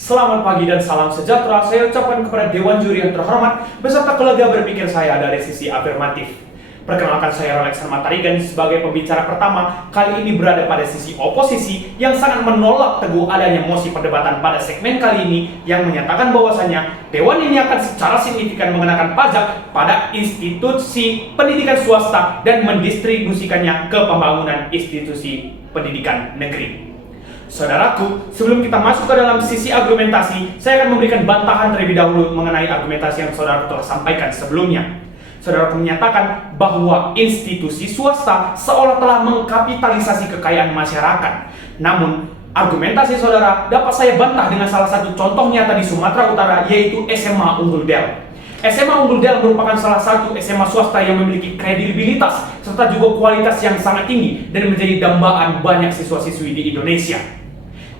Selamat pagi dan salam sejahtera saya ucapkan kepada Dewan Juri yang terhormat beserta kolega berpikir saya dari sisi afirmatif. Perkenalkan, saya Rolexan Matarigan sebagai pembicara pertama, kali ini berada pada sisi oposisi yang sangat menolak teguh adanya mosi perdebatan pada segmen kali ini yang menyatakan bahwasanya Dewan ini akan secara signifikan mengenakan pajak pada institusi pendidikan swasta dan mendistribusikannya ke pembangunan institusi pendidikan negeri. Saudaraku, sebelum kita masuk ke dalam sisi argumentasi, saya akan memberikan bantahan terlebih dahulu mengenai argumentasi yang saudara telah sampaikan sebelumnya. Saudara menyatakan bahwa institusi swasta seolah telah mengkapitalisasi kekayaan masyarakat. Namun, argumentasi saudara dapat saya bantah dengan salah satu contoh nyata di Sumatera Utara, yaitu SMA Unggul Del. SMA Unggul Del merupakan salah satu SMA swasta yang memiliki kredibilitas serta juga kualitas yang sangat tinggi dan menjadi dambaan banyak siswa-siswi di Indonesia.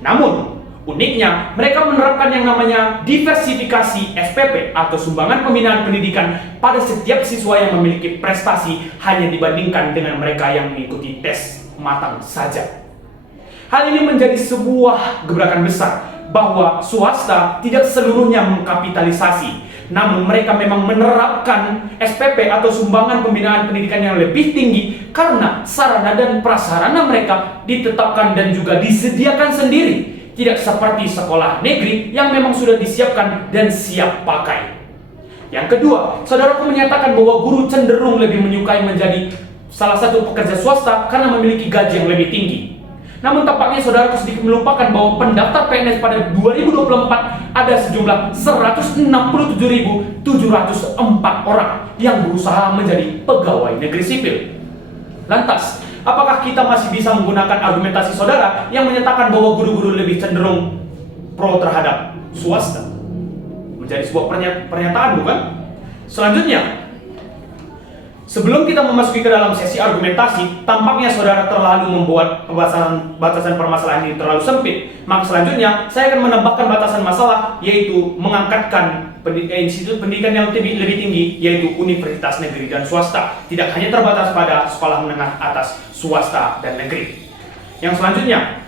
Namun, uniknya mereka menerapkan yang namanya diversifikasi SPP atau sumbangan pembinaan pendidikan pada setiap siswa yang memiliki prestasi hanya dibandingkan dengan mereka yang mengikuti tes matang saja. Hal ini menjadi sebuah gebrakan besar bahwa swasta tidak seluruhnya mengkapitalisasi, namun mereka memang menerapkan SPP atau sumbangan pembinaan pendidikan yang lebih tinggi karena sarana dan prasarana mereka ditetapkan dan juga disediakan sendiri, tidak seperti sekolah negeri yang memang sudah disiapkan dan siap pakai. Yang kedua, saudaraku menyatakan bahwa guru cenderung lebih menyukai menjadi salah satu pekerja swasta karena memiliki gaji yang lebih tinggi. Namun tampaknya saudaraku sedikit melupakan bahwa pendaftar PNS pada 2024 ada sejumlah 167.704 orang yang berusaha menjadi pegawai negeri sipil. Lantas, apakah kita masih bisa menggunakan argumentasi saudara yang menyatakan bahwa guru-guru lebih cenderung pro terhadap swasta? Menjadi sebuah pernyataan, bukan? Selanjutnya, sebelum kita memasuki ke dalam sesi argumentasi, tampaknya saudara terlalu membuat batasan permasalahan ini terlalu sempit. Maka selanjutnya, saya akan menambahkan batasan masalah, yaitu mengangkatkan institut pendidikan yang lebih tinggi, yaitu universitas negeri dan swasta. Tidak hanya terbatas pada sekolah menengah atas swasta dan negeri. Yang selanjutnya,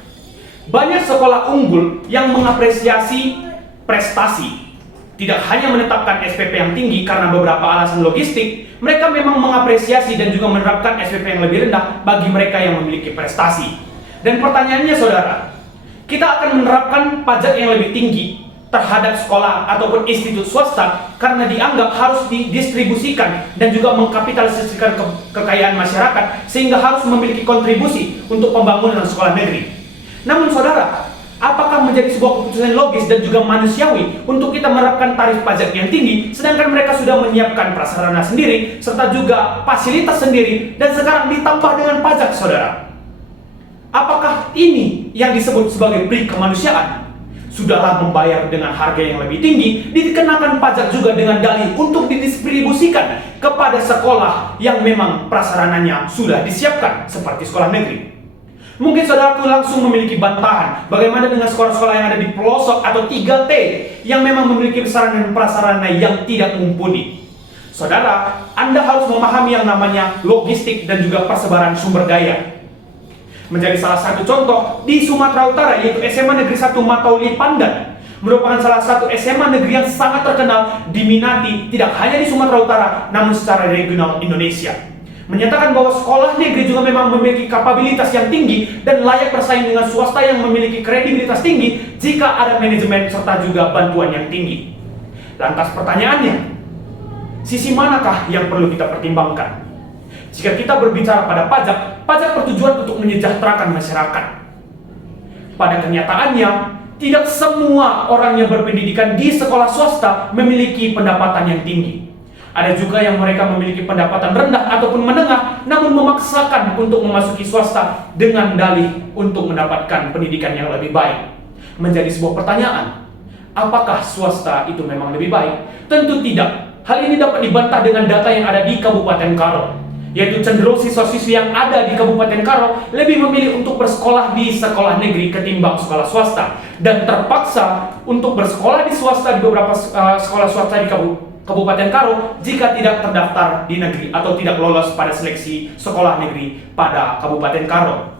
banyak sekolah unggul yang mengapresiasi prestasi. Tidak hanya menetapkan SPP yang tinggi karena beberapa alasan logistik, mereka memang mengapresiasi dan juga menerapkan SPP yang lebih rendah bagi mereka yang memiliki prestasi. Dan pertanyaannya saudara, kita akan menerapkan pajak yang lebih tinggi terhadap sekolah ataupun institut swasta karena dianggap harus didistribusikan dan juga mengkapitalisasikan kekayaan masyarakat sehingga harus memiliki kontribusi untuk pembangunan sekolah negeri. Namun saudara, apakah menjadi sebuah keputusan logis dan juga manusiawi untuk kita menerapkan tarif pajak yang tinggi sedangkan mereka sudah menyiapkan prasarana sendiri serta juga fasilitas sendiri dan sekarang ditambah dengan pajak saudara? Apakah ini yang disebut sebagai peri kemanusiaan? Sudahlah membayar dengan harga yang lebih tinggi, dikenakan pajak juga dengan dalih untuk didistribusikan kepada sekolah yang memang prasarananya sudah disiapkan seperti sekolah negeri. Mungkin saudaraku langsung memiliki bantahan, bagaimana dengan sekolah-sekolah yang ada di pelosok atau 3T yang memang memiliki sarana dan prasarana yang tidak mumpuni. Saudara, Anda harus memahami yang namanya logistik dan juga persebaran sumber daya. Menjadi salah satu contoh di Sumatera Utara, yaitu SMA Negeri 1 Matauli Pandan, merupakan salah satu SMA negeri yang sangat terkenal, diminati tidak hanya di Sumatera Utara, namun secara regional Indonesia. Menyatakan bahwa sekolah negeri juga memang memiliki kapabilitas yang tinggi dan layak bersaing dengan swasta yang memiliki kredibilitas tinggi jika ada manajemen serta juga bantuan yang tinggi. Lantas pertanyaannya, sisi manakah yang perlu kita pertimbangkan? Jika kita berbicara pada pajak, pajak bertujuan untuk menyejahterakan masyarakat. Pada kenyataannya, tidak semua orang yang berpendidikan di sekolah swasta memiliki pendapatan yang tinggi. Ada juga yang mereka memiliki pendapatan rendah ataupun menengah, namun memaksakan untuk memasuki swasta dengan dalih untuk mendapatkan pendidikan yang lebih baik. Menjadi sebuah pertanyaan, apakah swasta itu memang lebih baik? Tentu tidak. Hal ini dapat dibantah dengan data yang ada di Kabupaten Karo, yaitu cenderung siswa-siswi yang ada di Kabupaten Karo lebih memilih untuk bersekolah di sekolah negeri ketimbang sekolah swasta, dan terpaksa untuk bersekolah di swasta di beberapa sekolah swasta di Kabupaten Karo jika tidak terdaftar di negeri atau tidak lolos pada seleksi sekolah negeri pada Kabupaten Karo.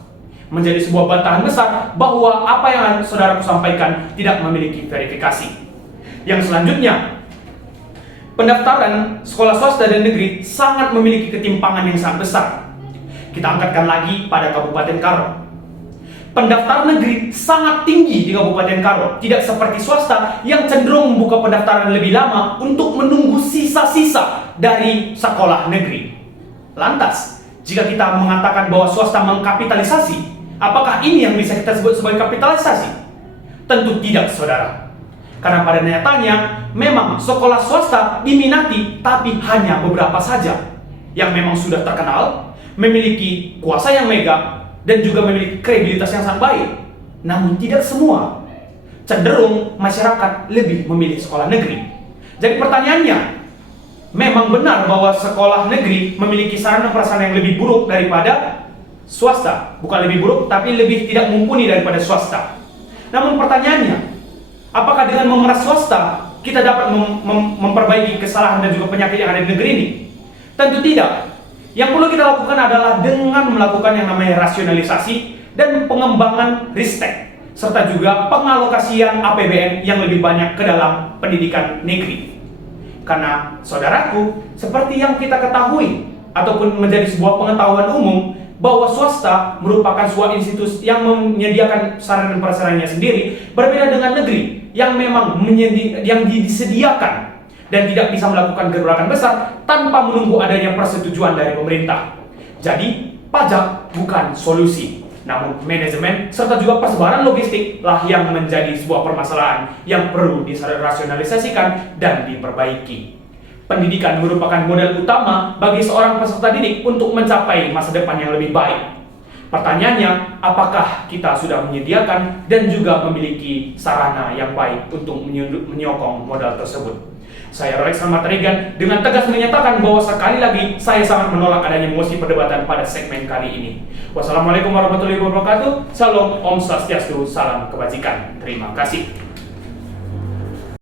menjadi sebuah bantahan besar bahwa apa yang saudaraku sampaikan tidak memiliki verifikasi. Yang selanjutnya, pendaftaran sekolah swasta dan negeri sangat memiliki ketimpangan yang sangat besar. Kita angkatkan lagi pada Kabupaten Karo. Pendaftar negeri sangat tinggi di Kabupaten Karo, tidak seperti swasta yang cenderung membuka pendaftaran lebih lama untuk menunggu sisa-sisa dari sekolah negeri. Lantas, jika kita mengatakan bahwa swasta mengkapitalisasi, apakah ini yang bisa kita sebut sebagai kapitalisasi? Tentu tidak, saudara. Karena pada nyatanya, memang sekolah swasta diminati, tapi hanya beberapa saja yang memang sudah terkenal, memiliki kuasa yang mega, dan juga memiliki kredibilitas yang sangat baik. Namun tidak semua. Cenderung masyarakat lebih memilih sekolah negeri. Jadi pertanyaannya, memang benar bahwa sekolah negeri memiliki sarana prasarana yang lebih buruk daripada swasta. Bukan lebih buruk, tapi lebih tidak mumpuni daripada swasta. Namun pertanyaannya, apakah dengan memeras swasta kita dapat memperbaiki kesalahan dan juga penyakit yang ada di negeri ini? Tentu tidak. Yang perlu kita lakukan adalah dengan melakukan yang namanya rasionalisasi dan pengembangan ristek, serta juga pengalokasian APBN yang lebih banyak ke dalam pendidikan negeri. Karena saudaraku, seperti yang kita ketahui ataupun menjadi sebuah pengetahuan umum, bahwa swasta merupakan sebuah institusi yang menyediakan sarana dan prasarananya sendiri, berbeda dengan negeri yang memang disediakan dan tidak bisa melakukan gebrakan besar tanpa menunggu adanya persetujuan dari pemerintah. Jadi, pajak bukan solusi, namun manajemen serta juga persebaran logistik lah yang menjadi sebuah permasalahan yang perlu dirasionalisasikan dan diperbaiki. Pendidikan merupakan modal utama bagi seorang peserta didik untuk mencapai masa depan yang lebih baik. Pertanyaannya, apakah kita sudah menyediakan dan juga memiliki sarana yang baik untuk menyokong modal tersebut? Saya Rolex Matarigan dengan tegas menyatakan bahwa sekali lagi saya sangat menolak adanya mosi perdebatan pada segmen kali ini. Wassalamualaikum warahmatullahi wabarakatuh. Salam, Om Swastiastu, salam kebajikan. Terima kasih.